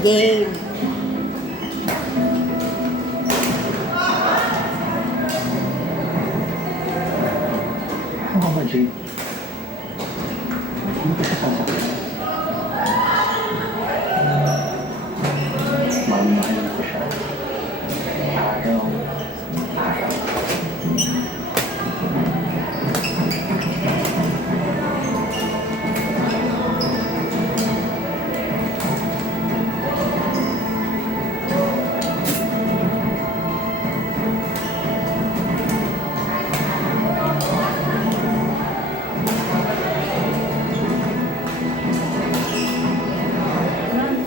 Game. Ano ba, Jay? Hindi ka sasakit. Mahal ko siya. Araw.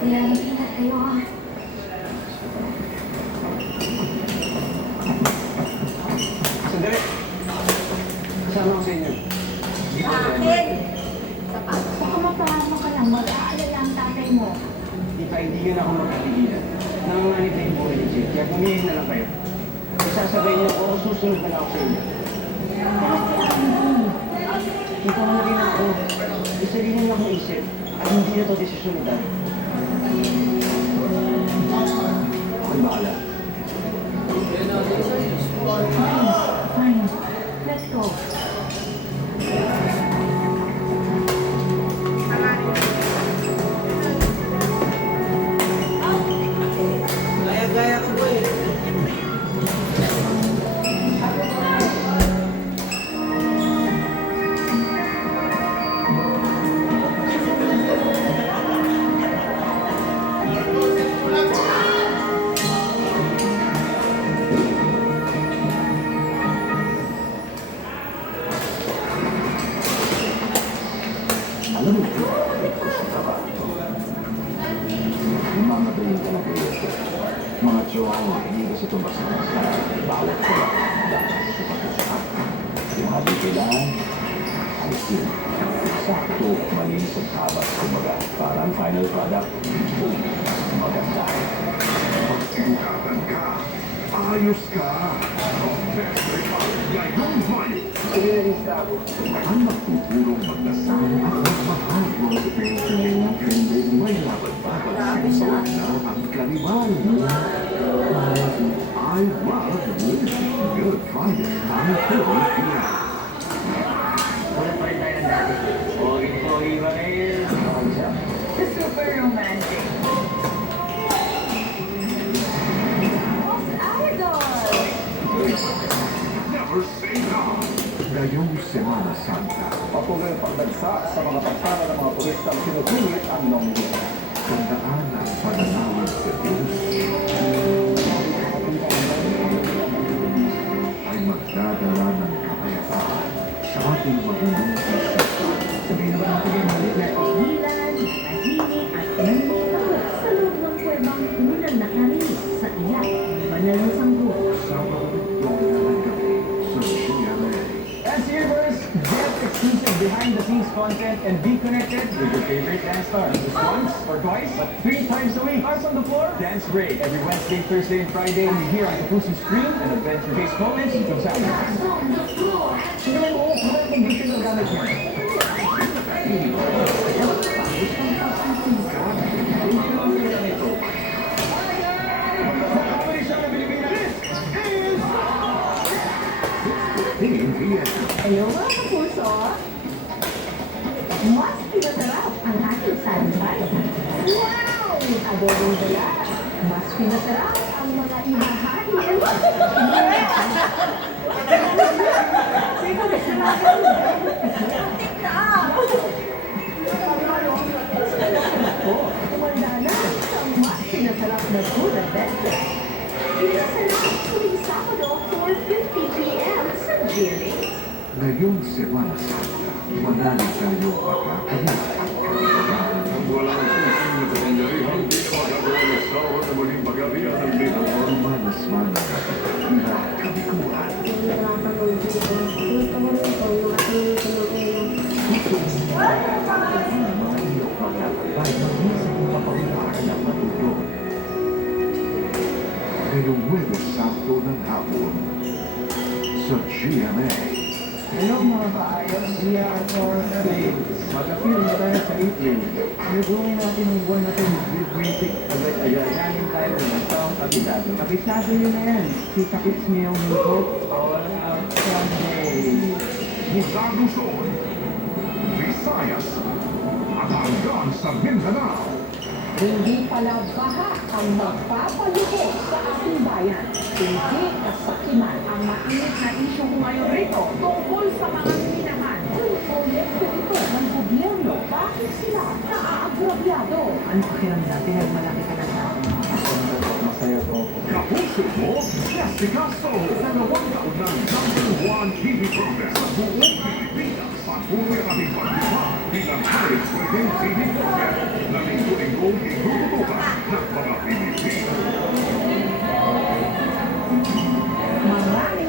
Kaya ingat kayo ha. Sandali. Kasama ko sa inyo. Dito na Akin! Baka mapahamak ka lang, mag-aalala ang tatay mo. Tita, hindi yun ako magkatigilan. Nanganganib na yung buhay ni Jay. Kaya pumihig na lang kayo. Isasabay niyo ako, susunod na lang ako sa inyo. Tita, malaki na ako. Isarili na akong isip. At hindi na ito desisyon na. Ako'y bahala. Fine. Let's go. Gaya-gaya ko po eh. Alam mo, gusto ka ba? Mamatayin ka na kayo. Mga tiyong hindi kasi tumasa sa bawat sila dahil sa pagkasahan. Yung hali kailangan, alisin. Sakto, malinis ang habas, kumbaga, parang final product. Boom! Maganda. Magsinugatan ka. Ayos ka. Best ngayong Mayo. Ang magtutulong magdasal at magmahal mga hindi may laban-laban sa na ang kaniban. I love Wish. Good Friday. I'm feeling good. Wala pa rin tayo ng dati. Pogi-pogi ba kayo? Ano siya? Super romantic. Boss Idol! Never say no. Ngayong Semana Santa, Patuloy ang pagdagsa sa mga pagsara ng mga turistang sinusulit ang Longyear. tandaan ang pananawag sa Diyos ay magdadala ng kapayapaan sa ating mabubuhay. Sabihin naman natin yung malit na ihilan, tahimik at nandito sa loob ng kuwebang unang nakarinig sa iyak. Banal na sanggo. Sabado, Pagdalang Gabi sa GMA. Dancers, get exclusive behind-the-scenes content and be connected with your favorite dance stars. Just once or twice, but 3 times a week. Us on the floor, Dance Break. Every Wednesday, Thursday, and Friday, we here on Kapuso Stream and adventure-based moments from Saturday. Sige lang, oo, kung anong condition ang gamit niya. Comedy show ng Pilipinas. Tingin PM. Hello mga kapuso! Mas pinasarap ang ating salmon. Wow! Adobong dala. Mas pinasarap ang mga ibahahin. Sino ba siya? Tumanda na ang mas pinasarap na food adventure. Pinasarap tuwing Sabado 4:50 p.m. sa GMA. Ngayong Semana Santa, manalig tayo pagkakalit. Kung walang susunod na kapangyarihan, di ka magagawa ng asawa na maging pagarihan ng bito. Manas-manas at kabikuhan. Mga iyong paglalakbay ng minsan kapag-iwaran ng matulog. Ngayong Huwebes Santo ng hapon sa GMA. Hello mga kaayos, we are for the Mag-appeal na tayo sa April. Nagawin natin yung buwan natin with music agad-agad. Galing tayo ng taong kabisado. Kabisado nyo na yan. Kita-kits niyo yung Hope All Out Sunday. Mula Luzon, Visayas, at hanggang sa Mindanao. Hindi pala baha ang magpapalubog sa ating bayan. Hindi kasakiman ang mainit na isyu ngayon rito tungkol sa mga minahan. Kung proyekto ito ng gobyerno, bakit sila naaagrabyado? Ano pakiram natin? Malaki ka na sa akin. Masaya po. Kapuso mo, Jessica Soho, sa nawang taon ng #1 TV program sa buong Pilipinas. Patuloy ang ating pagdipa bilang highest rated TV program na linggo-linggong itututukan ng mga Pilipino.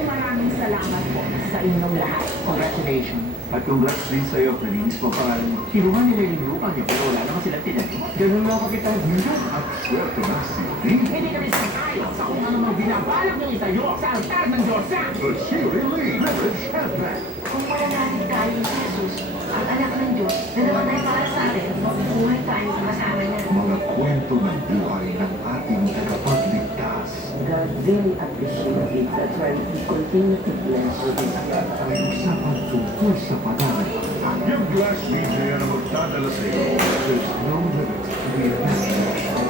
Maraming salamat po sa inyong lahat. Congratulations. At congrats din sa'yo, nalinis mo pa rin. Kinuha nila yung lupa niyo, pero wala naman silang tinanong. Ganun lang ako kita. At swerte na si Hindi kami sangayon sa kung ano mang binabalak niyong itayo sa altar ng Diyosa. The Chili Lee Marriage Handbag. Kung wala natin tayo si Jesus, ang anak ng Diyos, na namatay para sa atin, buhay tayo kasama niya. Mga kwento ng buhay ng ating tagapagligtas. God very appreciate it. That's why we continue to bless you. Ay usapan tungkol sa pananampalataya. Yung Glass Media na magdadala sa iyo. There's no limit to the imagination.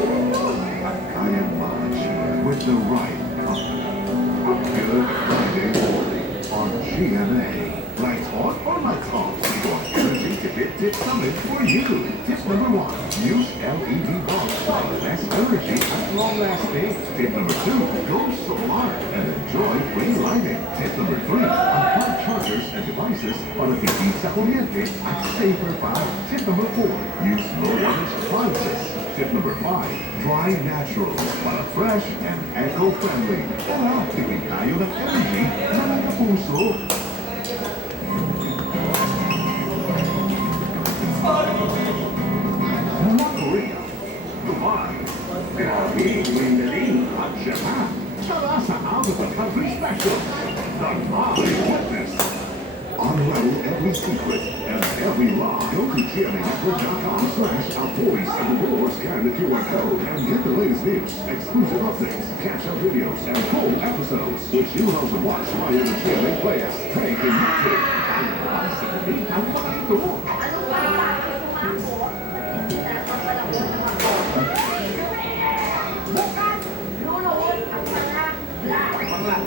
At kayang ma-achieve with the right company. Good Friday morning on GMA. Lights on or lights off? Your energy tip summit for you. Tip number 1, use LED bulbs for less energy and long lasting. Tip number 2, go solar and enjoy free lighting. Tip number 3, unplug chargers and devices para hindi sa kuryente at safer pa. Tip number 4, use low wattage appliances. Tip number 5, dry naturals para fresh and eco-friendly. Tara, tipid tayo ng energy na nakapuso. North Korea, Dubai, Krabi, Windaling, at Japan. Tara sa out of the country special. The Live Witness. Unravel every secret and every lie. Go to GMAnetwork.com/Our Voice and the War scan the QR code and get the latest news, exclusive updates, catch-up videos, and full episodes, which you will also watch via the GMA Players. Take in YouTube. And pansinin ang mga ito. Bukas, nunood ang mga vlog.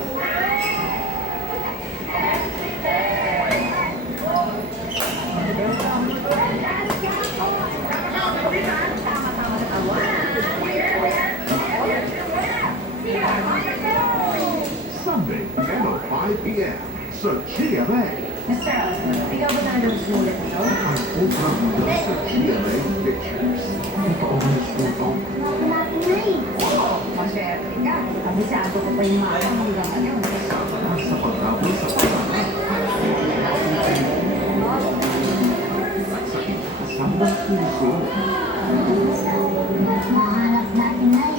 Sunday, 10:05 p.m. sa GMA. Mr. Osmond, ikaw ba talaga sulit ito? Ang ultra mula sa GMA Pictures. Ang paumalis nito. Natin na eh. Maswerte ka. Kabisado ko pa yung mga hanggang ngayon. Nasa pagkabot sa pangalan. At sa ikasamang puso. Mahanap natin na eh.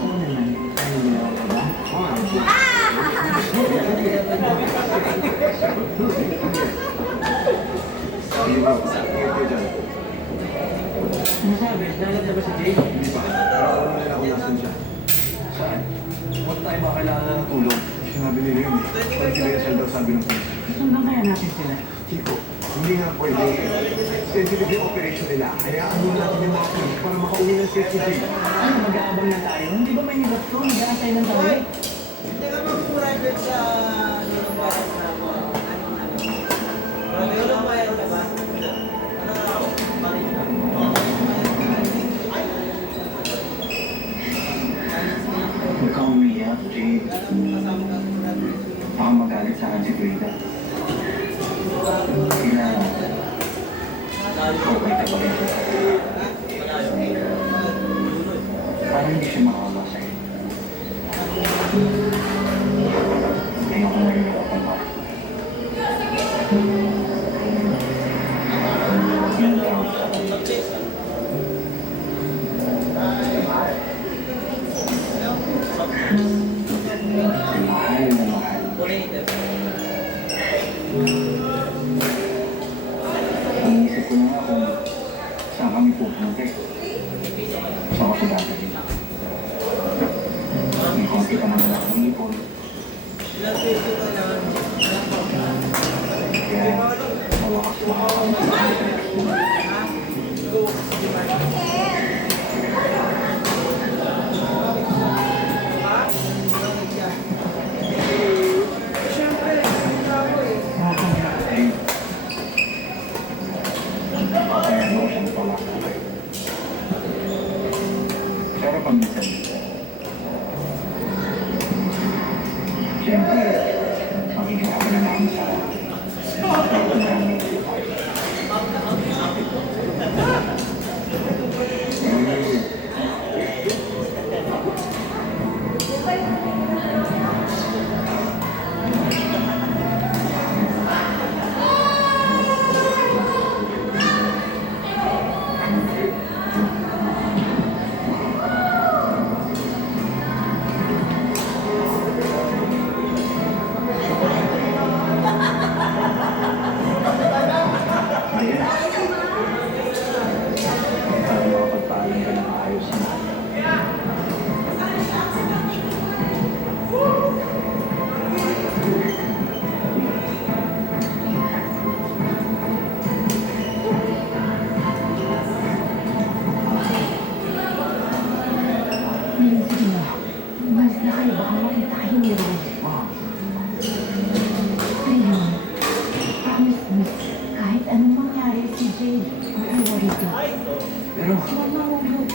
Ano sabi? Dalat na ba si Jay? Hindi pa. Pero wala na ako nasan siya. Saan? Huwag tayo ba kailangan ng tulong? Sinabi nila yun. Confidential daw sabi ng police. Sundan kaya natin sila. Chico, hindi nga pwede. Sensitive yung operation nila. Kaya ano natin yung mga police para makauwi ng safety Jay. Ano, mag-aabang na tayo? Hindi ba may nilot ko? Mag-aantay lang tayo. Hindi ka mag-private sa yung bayad na mo. Yung bayad ka ba? Mukhang umiyak, Jade. Baka magalit sa akin si Frida. Kina... Okay ka ba rin? Parang hindi siya makawa sa'yo. Ayoko na rin ako pa. Yun lang. Mahal na mahal. Iniisip ko na nga kung Kung kita naman ang ipon, Ilang peso ka lang. kaya mawakas lang. Siyempre, hindi ako eh. Kaya notion pala. Pero paminsan, siyempre, magiging ako na namin sa para makapagpaalam ka ng ayos na. Sige na. Mas na kayo, baka makita kayo ni Ron. Ayun. Promise me, kahit anong mangyari si Jade, ang worry ko. Pero, Mama, huwag.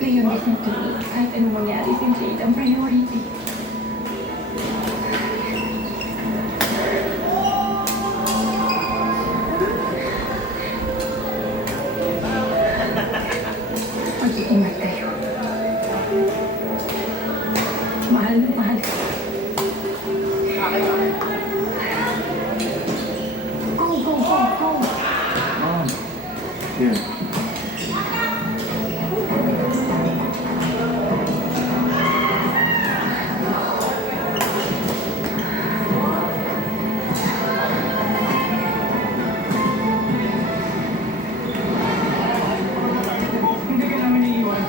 Leon, listen to me. Kahit anong mangyari si Jade, ang priority. Mag-iingat kayo. Mahal na mahal ka. Go, go, go, go! yun. Hindi ka namin iiwan.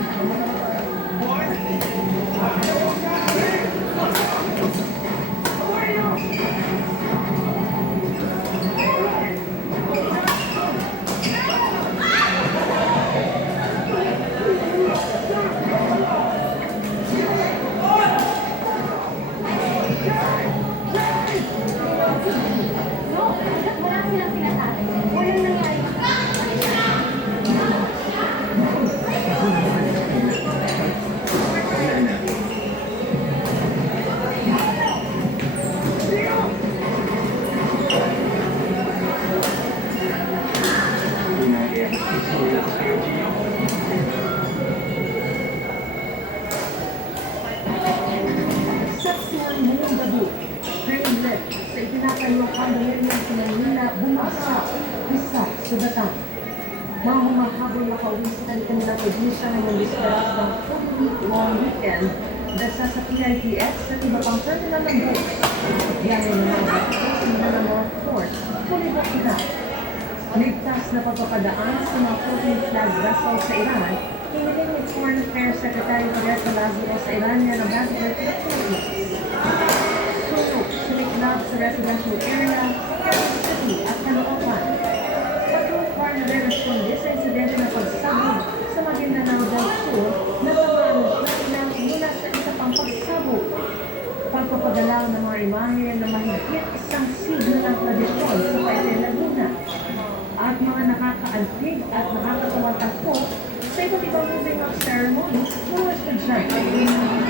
No, wala silang sinasabi. Walang nangyari. Pinagyan. Saksi ng buong gabi, Greenlet sa itinatayong pangyayari sa Manila bumasa isa sugatan. Mga humahabol na kauwi sa kanilang probinsya ngayong disperas ng 4-week-long weekend dasa sa PITX at iba pang terminal ng boat. Yan ay mga batas ng mga North Port, kulibot na. Ligtas na pagpapadaan sa mga floating flag vessel sa Iran, hiniling ni Foreign Affairs Secretary Teresa Lazaro sa Iranian Ambassador to the Philippines. Sunog, sumiklab sa residential area, Quezon City at Caloocan. Pag-confirm na responde sa insidente ng pagsabog sa Maguindanao del Sur na pamanos na ilang mula sa isa pang pagsabog. Pagpapadala ng mga imahe na mahigit isang siglo ng tradisyon sa Paete, Laguna at mga nakakaantig at nakakatawang tagpo sa iba't ibang moving up ceremony mula sa estudyante.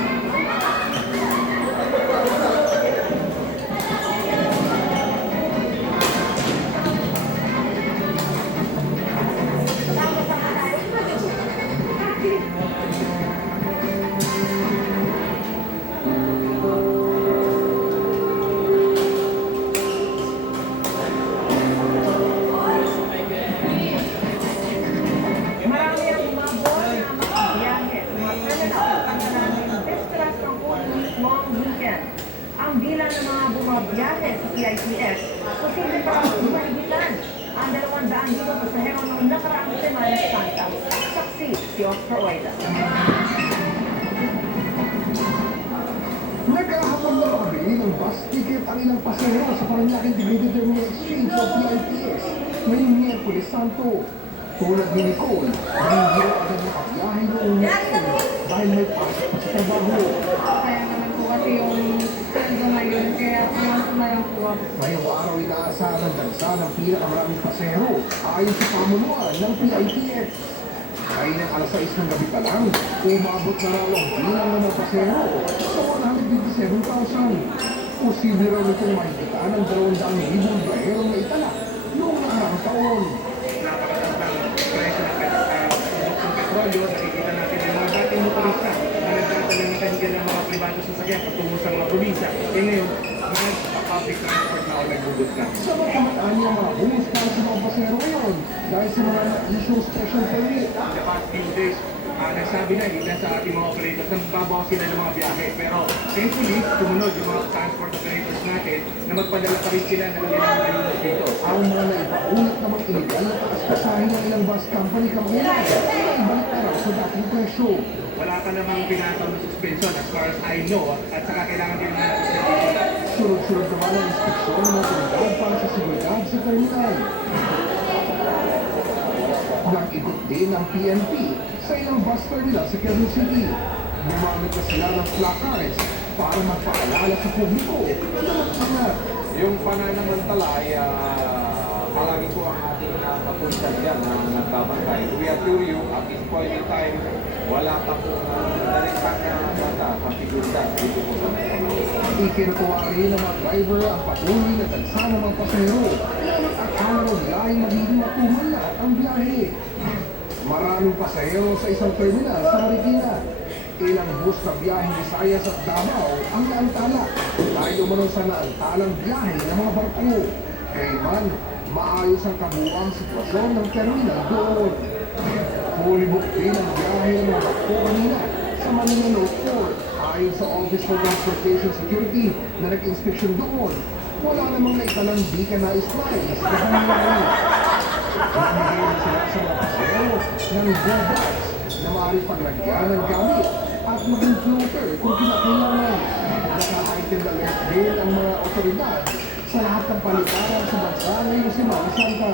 Marami ang umabot na mga biyahe sa mga terminal at maraming disperas ng 4-week-long weekend. Ang bilang ng mga bumabiyahe sa PITX, posibleng pa ang mahigitan ang 200 libong pasahero ng nakaraang Semana Santa. Saksi si Oscar Oida. ilang pasahero sa Paranaque Integrated Terminal Exchange o PITS ngayong Miyerkules Santo. Tulad ni Nicole, nanghihirap agad makabiyahe noong weekend dahil may pasok pa sa trabaho. Kaya naman po kasi yung sweldo ngayon, kaya pumasok na lang po ako. Ngayong araw inaasahan ng bansa ng pinakamaraming pasahero ayon sa pamunuan ng PITX. Ay ng alas 6 ng gabi pa lang, umabot na raw ang bilang ng mga pasahero sa 157,000. Posible raw nitong mahigita ng 200,000 bayero na itala noong nakaraang taon. Napakataas ng presyo ng petrolyo. Nakikita natin yung mga dating motorista na nagdadala ng kanilang ng mga pribado sasakyan patungo sa mga probinsya. Ngayon, public transport na o nagbugot na. Sa magkamataan niya mga buwis para sa mga pasahero ngayon dahil sa mga na-issue special permit. In the past few days, nagsabi na ilan sa ating mga operators na magbabawas sila ng mga biyahe. Pero thankfully, sumunod yung mga transport operators natin na magpadala pa rin sila ng kanilang layunin dito. Ang mga naipaulat namang illegal na taas-pasahin ng ilang bus company kamailan ay ibalik na raw sa dating presyo. Wala pa namang pinataw na suspension as far as I know at saka kailangan din naman natin suspension. Sunod-sunod naman ang inspeksyon ng otoridad para sa seguridad sa terminal. Nag-ikot din ang PNP sa ilang bus terminal sa Quezon City. Gumamit na sila ng placards para magpaalala sa publiko na mag-ingat. Yung pananamantala ay palagi po ang ating kapuntan dyan na nagbabantay. We assure you, at this point in time, wala pa po nalitan na data sa seguridad dito po sa Ikinukuha rin ng mga driver ang patuloy na dansa ng mga pasahero na nag-akala raw nila ay magiging matumal na ang biyahe. Maraming pasahero sa isang terminal sa Marikina. Ilang bus na biyaheng Visayas at Davao ang naantala dahil umano sa naantalang biyahe ng mga barko. Kaiman, maayos ang kabuuang sitwasyon ng terminal doon. Fully booked din ang biyahe ng mga barko kanina sa Manila North Port. Ayon sa Office for Transportation Security na nag-inspeksyon doon, wala namang naitalang di ka nais-nais na pangyayari. Nagbigay na sila sa mga pasahero ng go bags na maaaring paglagyan ng gamit at maging floater kung kinakailangan. Nakaka-item alert din ang mga otoridad sa lahat ng paliparan sa bansa ngayong Semana Santa.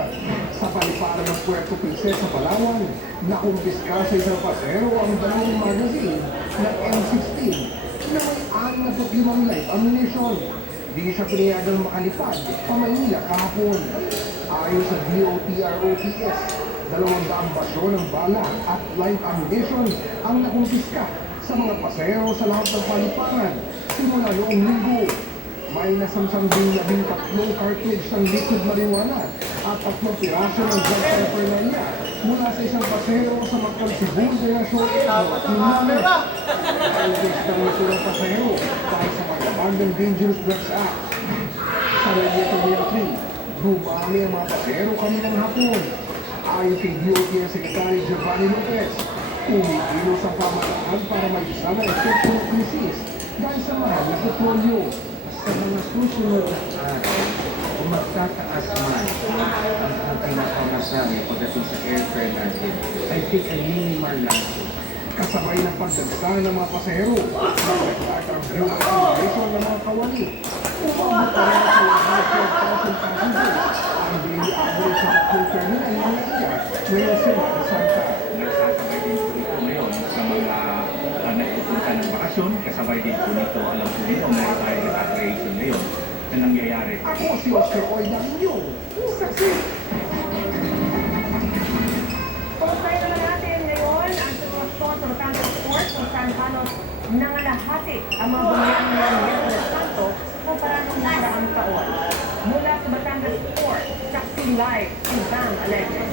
Sa paliparan ng Puerto Princesa, Palawan, nakumpiska sa isang pasahero ang dalawang magazine ng M16 na may 65 live ammunition. Di siya pinayagang makalipad pa Manila kahapon. Ayon sa DOTROPS, 200 basyo ng bala at live ammunition ang nakumpiska sa mga pasahero sa lahat ng paliparan simula noong linggo. May nasamsam din 13 cartridge ng liquid marijuana at 3 piraso ng drug paraphernalia mula sa isang pasahero sa Mactan, Cebu International Airport. Nag-alleged ng ito ng pasahero dahil sa pagkabag ng Dangerous Drugs Act. Sa Regulatory 3, dumami ang mga pasahero kaninang hapon. Ayon kay DOTR Secretary Giovanni Lopez, umikilos ang pamahalaan para mag-isa ng epekto ng krisis dahil sa mahal na petrolyo. Sa mga susunod na araw, kung magtataas man ang pinakamasahe pagdating sa airfare natin, I think a minimal lang. Kasabay ng pagdagsa ng mga pasahero, nagdagdag ang fuel acceleration ng mga kawali. Umabot pa rin sa 112,000 passengers ang daily average sa tatlong terminal ng Maria ngayong Semana Santa. Nagsasabay din po ito ngayon sa mga nagpupunta ng bakasyon. Kasabay din po nito, alam po nito na tayo recreation ngayon na nangyayari. Ako si Oscar Oida inyong saksi. Pag-try naman natin ngayon ang sitwasyon sa Batangas Port kung saan halos nangalahati ang mga bumiyan ng Miyerkules Santo kumpara nung nakaraang taon. Mula sa Batangas Port, saksi live, si Bang Alexis.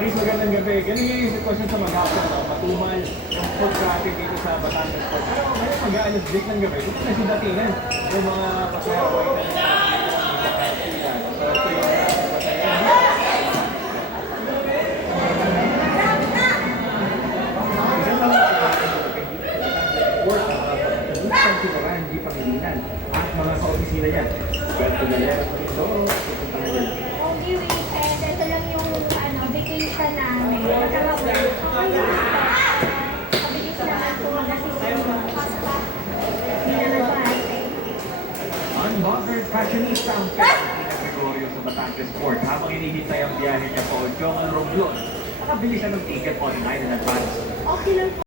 Maris, magandang gabi. Ganun yung sitwasyon sa Maghapon, no? Matumal yung foot traffic dito sa Batangas Port. Pero ngayon mag-aalas break ng gabi, dito na datingan yung mga pasahero ay nagkakasila. So, ito yung Hindi Pangilinan at mga ka-opisina niya. Pwede na yan. Mindoro, pupunta na yan. Okay, weekend. Ito lang yung vacation namin. Magkakawin. Mabilis naman po mag-assist yung soccer fashionista ang Pepsi Gregorio sa Batangas Port. Habang hinihintay ang biyahe niya po, Jongan Romblon, nakabili siya ng ticket online in advance. Okay lang po.